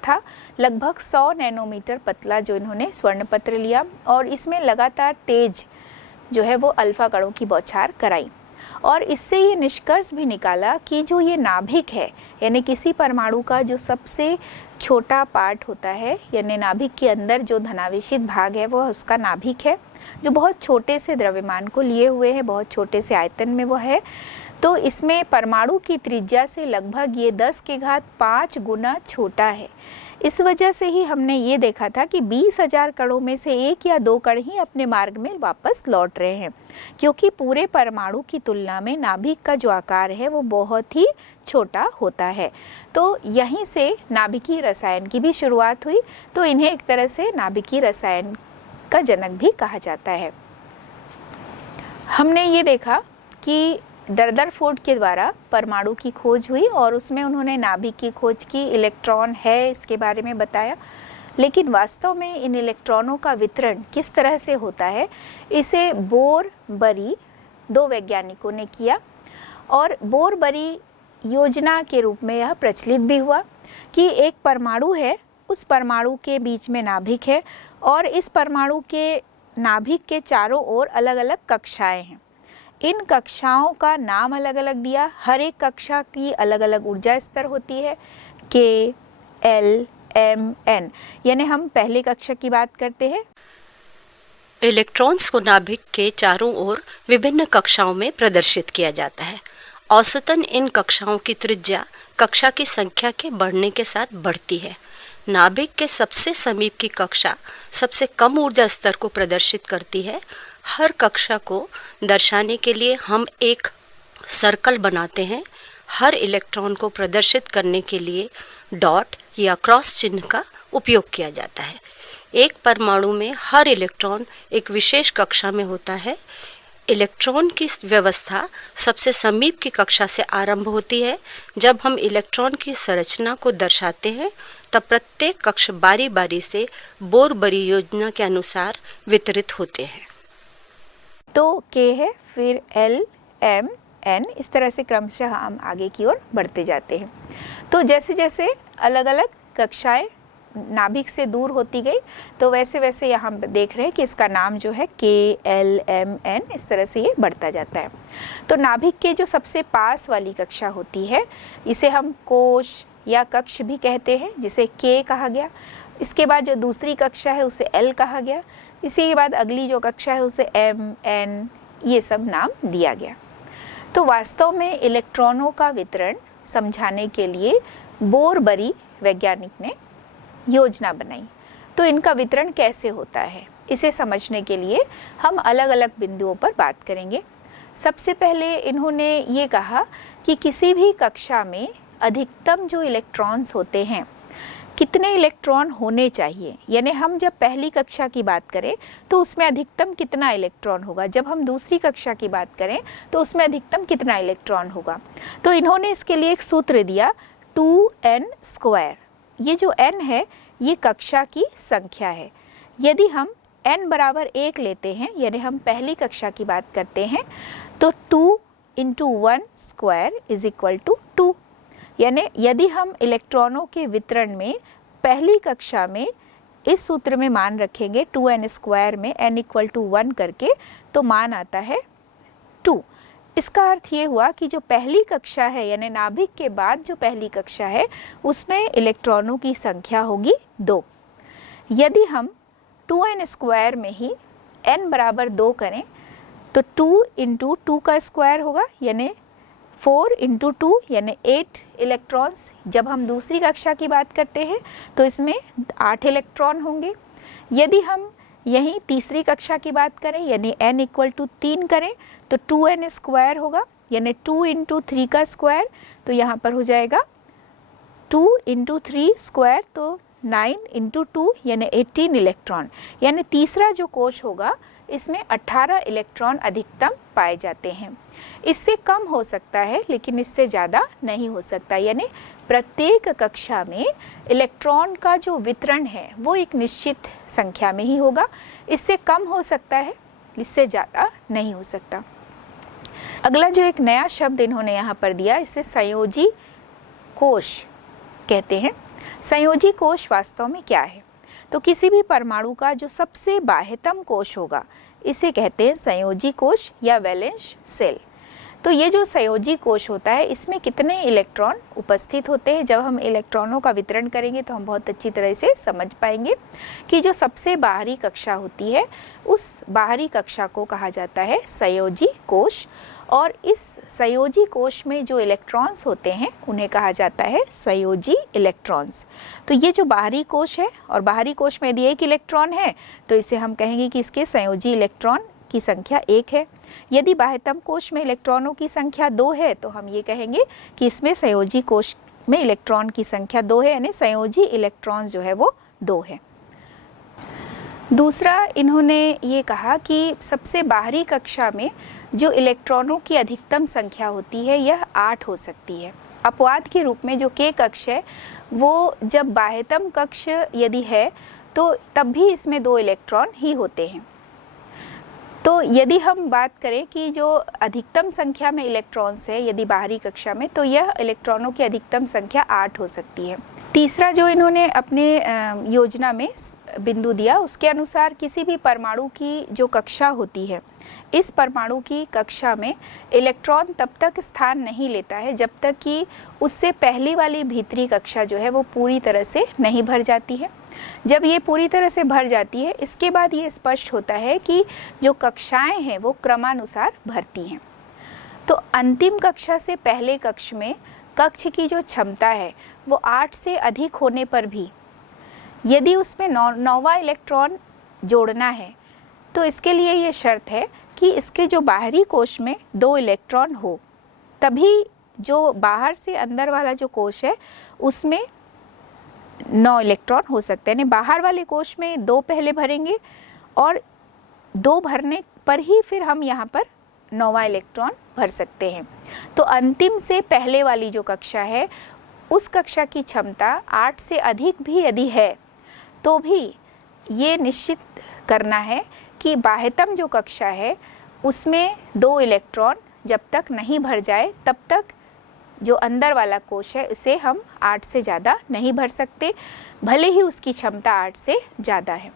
था, लगभग 100 नैनोमीटर पतला जो इन्होंने स्वर्ण पत्र लिया और इसमें लगातार तेज जो है वो अल्फा कणों की बौछार कराई। और इससे ये निष्कर्ष भी निकाला कि जो ये नाभिक है, यानी किसी परमाणु का जो सबसे छोटा पार्ट होता है, यानी नाभिक के अंदर जो धनावेशित भाग है वो उसका नाभिक है, जो बहुत छोटे से द्रव्यमान को लिए हुए है, बहुत छोटे से आयतन में वो है। तो इसमें परमाणु की त्रिज्या से लगभग ये 10⁵ गुना छोटा है। इस वजह से ही हमने ये देखा था कि 20,000 कणों में से 1 या 2 कण ही अपने मार्ग में वापस लौट रहे हैं, क्योंकि पूरे परमाणु की तुलना में नाभिक का जो आकार है वो बहुत ही छोटा होता है। तो यहीं से नाभिकीय रसायन की भी शुरुआत हुई। तो इन्हें एक तरह से नाभिकीय रसायन का जनक भी कहा जाता है। हमने ये देखा कि रदरफोर्ड के द्वारा परमाणु की खोज हुई और उसमें उन्होंने नाभिक की खोज की, इलेक्ट्रॉन है इसके बारे में बताया। लेकिन वास्तव में इन इलेक्ट्रॉनों का वितरण किस तरह से होता है, इसे बोर बरी 2 वैज्ञानिकों ने किया। और बोर बरी योजना के रूप में यह प्रचलित भी हुआ कि एक परमाणु है, उस परमाणु के बीच में नाभिक है और इस परमाणु के नाभिक के चारों ओर अलग अलग कक्षाएं हैं। इन कक्षाओं का नाम अलग अलग दिया, हर एक कक्षा की अलग अलग ऊर्जा स्तर होती है, K, L, M, N। यानी हम पहली कक्षा की बात करते हैं। इलेक्ट्रॉन्स को नाभिक के चारों ओर विभिन्न कक्षाओं में प्रदर्शित किया जाता है। औसतन इन कक्षाओं की त्रिज्या कक्षा की संख्या के बढ़ने के साथ बढ़ती है। नाभिक के सबसे समीप की कक्षा सबसे कम ऊर्जा स्तर को प्रदर्शित करती है। हर कक्षा को दर्शाने के लिए हम एक सर्कल बनाते हैं। हर इलेक्ट्रॉन को प्रदर्शित करने के लिए डॉट या क्रॉस चिन्ह का उपयोग किया जाता है। एक परमाणु में हर इलेक्ट्रॉन एक विशेष कक्षा में होता है। इलेक्ट्रॉन की व्यवस्था सबसे समीप की कक्षा से आरंभ होती है। जब हम इलेक्ट्रॉन की संरचना को दर्शाते हैं तब प्रत्येक कक्ष बारी बारी से बोर बरी योजना के अनुसार वितरित होते हैं। तो K है, फिर L, M, N, इस तरह से क्रमशः हम आगे की ओर बढ़ते जाते हैं। तो जैसे जैसे अलग अलग कक्षाएं नाभिक से दूर होती गई, तो वैसे वैसे यहाँ देख रहे हैं कि इसका नाम जो है K, L, M, N, इस तरह से ये बढ़ता जाता है। तो नाभिक के जो सबसे पास वाली कक्षा होती है, इसे हम कोश या कक्ष भी कहते हैं, जिसे K कहा गया। इसके बाद जो दूसरी कक्षा है उसे L कहा गया। इसी के बाद अगली जो कक्षा है उसे M, N, ये सब नाम दिया गया। तो वास्तव में इलेक्ट्रॉनों का वितरण समझाने के लिए बोर बरी वैज्ञानिक ने योजना बनाई। तो इनका वितरण कैसे होता है, इसे समझने के लिए हम अलग अलग बिंदुओं पर बात करेंगे। सबसे पहले इन्होंने ये कहा कि किसी भी कक्षा में अधिकतम जो इलेक्ट्रॉन्स होते हैं, कितने इलेक्ट्रॉन होने चाहिए। यानी हम जब पहली कक्षा की बात करें तो उसमें अधिकतम कितना इलेक्ट्रॉन होगा, जब हम दूसरी कक्षा की बात करें तो उसमें अधिकतम कितना इलेक्ट्रॉन होगा। तो इन्होंने इसके लिए एक सूत्र दिया 2n²। ये जो n है ये कक्षा की संख्या है। यदि हम n बराबर 1 लेते हैं, यानी हम पहली कक्षा की बात करते हैं, तो 2 × 1² = 2। यानी यदि हम इलेक्ट्रॉनों के वितरण में पहली कक्षा में इस सूत्र में मान रखेंगे 2n² में n = 1 करके, तो मान आता है 2। इसका अर्थ ये हुआ कि जो पहली कक्षा है, यानी नाभिक के बाद जो पहली कक्षा है, उसमें इलेक्ट्रॉनों की संख्या होगी 2। यदि हम 2n² में ही n बराबर 2 करें तो 2 × 2² होगा, यानी 4 × 2 यानी 8 इलेक्ट्रॉन्स। जब हम दूसरी कक्षा की बात करते हैं तो इसमें 8 इलेक्ट्रॉन होंगे। यदि हम यहीं तीसरी कक्षा की बात करें यानी n इक्वल टू 3 करें तो 2n स्क्वायर होगा, यानी 2 इंटू 3 का स्क्वायर, तो यहाँ पर हो जाएगा 2 इंटू 3 स्क्वायर, तो 9 इंटू 2 यानी 18 इलेक्ट्रॉन। यानी तीसरा जो कोश होगा इसमें 18 इलेक्ट्रॉन अधिकतम पाए जाते हैं। इससे कम हो सकता है लेकिन इससे ज़्यादा नहीं हो सकता, यानी प्रत्येक कक्षा में इलेक्ट्रॉन का जो वितरण है वो एक निश्चित संख्या में ही होगा। इससे कम हो सकता है, इससे ज़्यादा नहीं हो सकता। अगला जो एक नया शब्द इन्होंने यहाँ पर दिया, इसे संयोजी कोश कहते हैं। संयोजी कोश वास्तव में क्या है? तो किसी भी परमाणु का जो सबसे बाह्यतम कोश होगा इसे कहते हैं संयोजी कोश या वैलेंस सेल। तो ये जो संयोजी कोश होता है इसमें कितने इलेक्ट्रॉन उपस्थित होते हैं? जब हम इलेक्ट्रॉनों का वितरण करेंगे तो हम बहुत अच्छी तरह से समझ पाएंगे कि जो सबसे बाहरी कक्षा होती है उस बाहरी कक्षा को कहा जाता है संयोजी कोश, और इस संयोजी कोश में जो इलेक्ट्रॉन्स होते हैं उन्हें कहा जाता है संयोजी इलेक्ट्रॉन्स। तो ये जो बाहरी कोश है, और बाहरी कोश में यदि एक इलेक्ट्रॉन है तो इसे हम कहेंगे कि इसके संयोजी इलेक्ट्रॉन की संख्या 1 है। यदि बाह्यतम कोश में इलेक्ट्रॉनों की संख्या 2 है तो हम ये कहेंगे कि इसमें संयोजी कोश में इलेक्ट्रॉन की संख्या 2 है, यानी संयोजी इलेक्ट्रॉन्स जो है वो 2 है। दूसरा इन्होंने ये कहा कि सबसे बाहरी कक्षा में जो इलेक्ट्रॉनों की अधिकतम संख्या होती है यह 8 हो सकती है। अपवाद के रूप में जो K कक्ष है वो जब बाह्यतम कक्ष यदि है तो तब भी इसमें 2 इलेक्ट्रॉन ही होते हैं। तो यदि हम बात करें कि जो अधिकतम संख्या में इलेक्ट्रॉन्स है यदि बाहरी कक्षा में, तो यह इलेक्ट्रॉनों की अधिकतम संख्या 8 हो सकती है। तीसरा जो इन्होंने अपने योजना में बिंदु दिया उसके अनुसार किसी भी परमाणु की जो कक्षा होती है, इस परमाणु की कक्षा में इलेक्ट्रॉन तब तक स्थान नहीं लेता है जब तक कि उससे पहली वाली भीतरी कक्षा जो है वो पूरी तरह से नहीं भर जाती है। जब ये पूरी तरह से भर जाती है इसके बाद ये स्पष्ट होता है कि जो कक्षाएं हैं वो क्रमानुसार भरती हैं। तो अंतिम कक्षा से पहले कक्ष में कक्ष की जो क्षमता है वो 8 से अधिक होने पर भी यदि उसमें 9वां इलेक्ट्रॉन जोड़ना है तो इसके लिए ये शर्त है कि इसके जो बाहरी कोश में 2 इलेक्ट्रॉन हो, तभी जो बाहर से अंदर वाला जो कोश है उसमें 9 इलेक्ट्रॉन हो सकते हैं। यानी बाहर वाले कोश में 2 पहले भरेंगे और 2 भरने पर ही फिर हम यहाँ पर 9वां इलेक्ट्रॉन भर सकते हैं। तो अंतिम से पहले वाली जो कक्षा है उस कक्षा की क्षमता 8 से अधिक भी यदि है तो भी ये निश्चित करना है कि बाह्यतम जो कक्षा है उसमें 2 इलेक्ट्रॉन जब तक नहीं भर जाए तब तक जो अंदर वाला कोश है उसे हम 8 से ज़्यादा नहीं भर सकते, भले ही उसकी क्षमता 8 से ज़्यादा है।